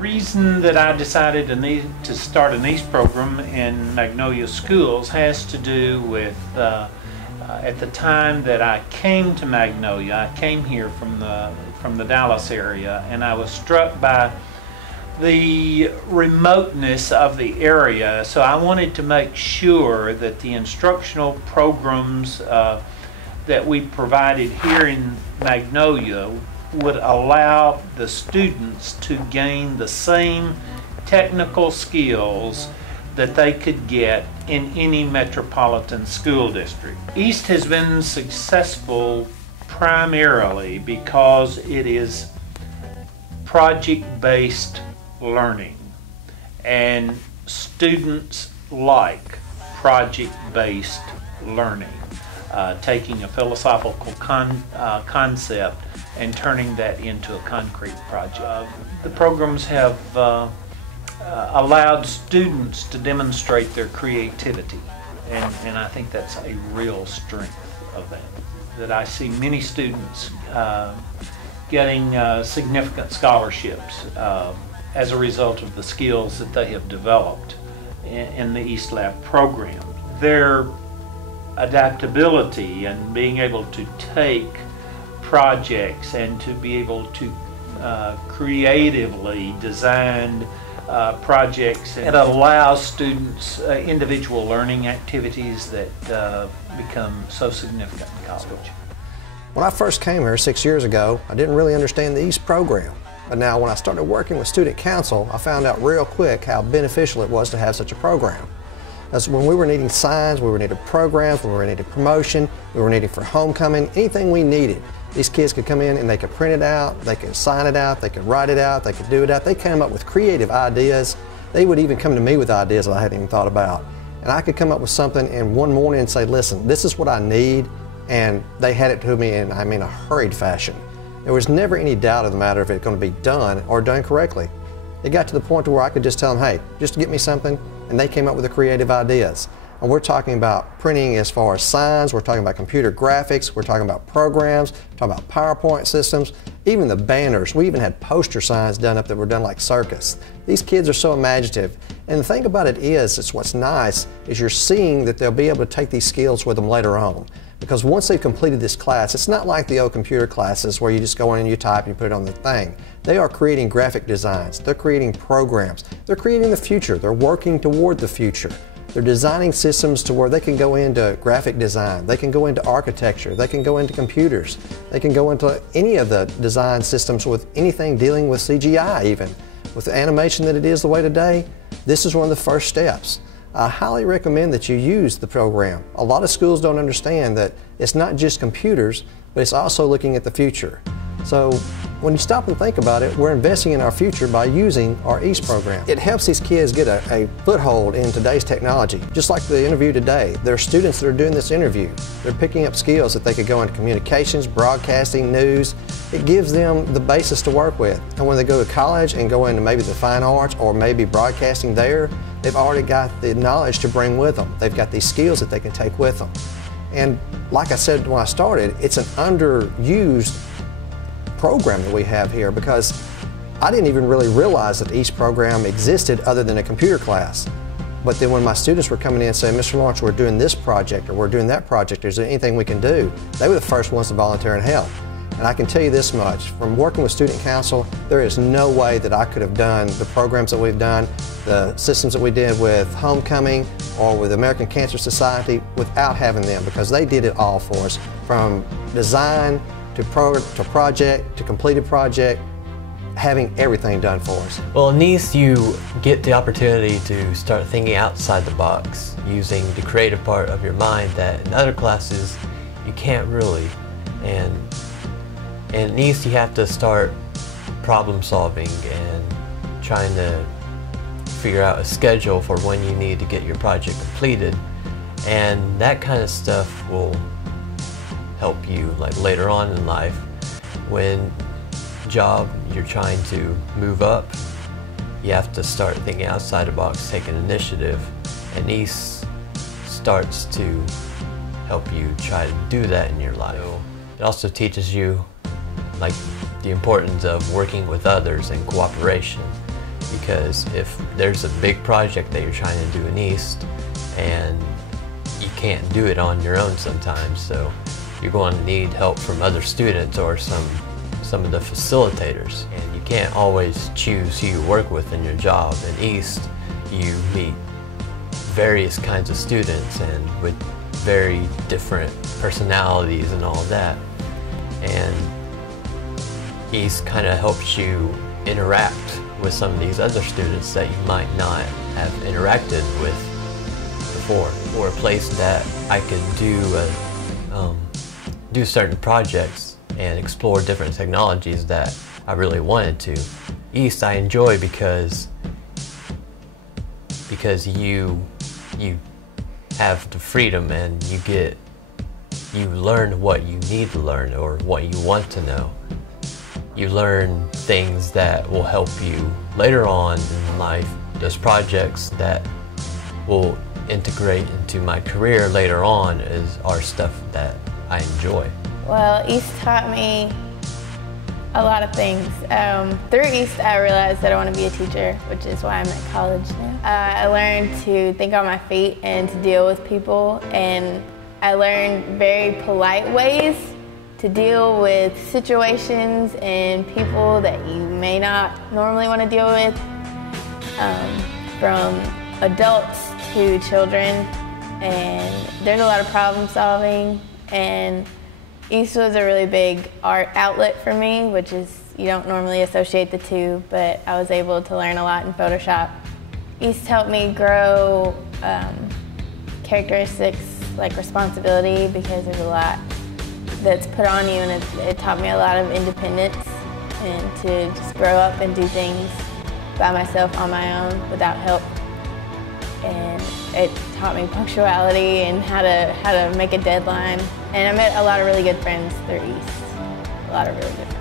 reason that I decided to start an East program in Magnolia schools has to do with at the time that I came to Magnolia. I came here from the Dallas area, and I was struck by the remoteness of the area. So I wanted to make sure that the instructional programs that we provided here in Magnolia would allow the students to gain the same technical skills that they could get in any metropolitan school district. East has been successful primarily because it is project-based learning, and students like project-based learning, taking a philosophical concept and turning that into a concrete project. The programs have allowed students to demonstrate their creativity, and I think that's a real strength of that. That I see many students getting significant scholarships as a result of the skills that they have developed in the East Lab program. Their adaptability and being able to take projects and to be able to creatively design projects. It allows students individual learning activities that become so significant in college. When I first came here 6 years ago, I didn't really understand the East program. But now when I started working with student council, I found out real quick how beneficial it was to have such a program. That's when we were needing signs, we were needing programs, we were needing promotion, we were needing for homecoming, anything we needed. These kids could come in and they could print it out, they could sign it out, they could write it out, they could do it out. They came up with creative ideas. They would even come to me with ideas that I hadn't even thought about. And I could come up with something in one morning and say, listen, this is what I need, and they had it to me in, I mean, a hurried fashion. There was never any doubt of the matter if it was going to be done or done correctly. It got to the point where I could just tell them, hey, just get me something, and they came up with the creative ideas. And we're talking about printing as far as signs, we're talking about computer graphics, we're talking about programs, we're talking about PowerPoint systems, even the banners. We even had poster signs done up that were done like circus. These kids are so imaginative. And the thing about it is, it's what's nice, is you're seeing that they'll be able to take these skills with them later on. Because once they've completed this class, it's not like the old computer classes where you just go in and you type and you put it on the thing. They are creating graphic designs, they're creating programs, they're creating the future, they're working toward the future. They're designing systems to where they can go into graphic design, they can go into architecture, they can go into computers, they can go into any of the design systems with anything dealing with CGI even. With the animation that it is the way today, this is one of the first steps. I highly recommend that you use the program. A lot of schools don't understand that it's not just computers, but it's also looking at the future. So when you stop and think about it, we're investing in our future by using our East program. It helps these kids get a foothold in today's technology. Just like the interview today, there are students that are doing this interview. They're picking up skills that they could go into communications, broadcasting, news. It gives them the basis to work with. And when they go to college and go into maybe the fine arts or maybe broadcasting there, they've already got the knowledge to bring with them. They've got these skills that they can take with them. And like I said when I started, it's an underused program that we have here, because I didn't even really realize that the East program existed other than a computer class. But then when my students were coming in and saying, Mr. Lawrence, we're doing this project or we're doing that project, is there anything we can do? They were the first ones to volunteer and help. And I can tell you this much, from working with student council, there is no way that I could have done the programs that we've done, the systems that we did with Homecoming or with the American Cancer Society without having them, because they did it all for us, from design to project to completed project, having everything done for us. Well, in East, you get the opportunity to start thinking outside the box, using the creative part of your mind that in other classes you can't really. And in East, you have to start problem solving and trying to figure out a schedule for when you need to get your project completed. And that kind of stuff will help you like later on in life when you're trying to move up. You have to start thinking outside the box, take an initiative, and East starts to help you try to do that in your life. It also teaches you like the importance of working with others and cooperation, because if there's a big project that you're trying to do in East and you can't do it on your own sometimes, so you're going to need help from other students or some of the facilitators, and you can't always choose who you work with in your job. In East, you meet various kinds of students and with very different personalities and all that, and East kind of helps you interact with some of these other students that you might not have interacted with before, or a place that I could do certain projects and explore different technologies that I really wanted to. East I enjoy because you have the freedom and you learn what you need to learn or what you want to know. You learn things that will help you later on in life. Those projects that will integrate into my career later on are stuff that I enjoy. Well, East taught me a lot of things. Through East, I realized that I want to be a teacher, which is why I'm at college now. I learned to think on my feet and to deal with people, and I learned very polite ways to deal with situations and people that you may not normally want to deal with, from adults to children, and there's a lot of problem solving, and East was a really big art outlet for me, which is, you don't normally associate the two, but I was able to learn a lot in Photoshop. East helped me grow characteristics like responsibility, because there's a lot that's put on you, and it taught me a lot of independence and to just grow up and do things by myself on my own without help. And it taught me punctuality and how to make a deadline. And I met a lot of really good friends through East, a lot of really good friends.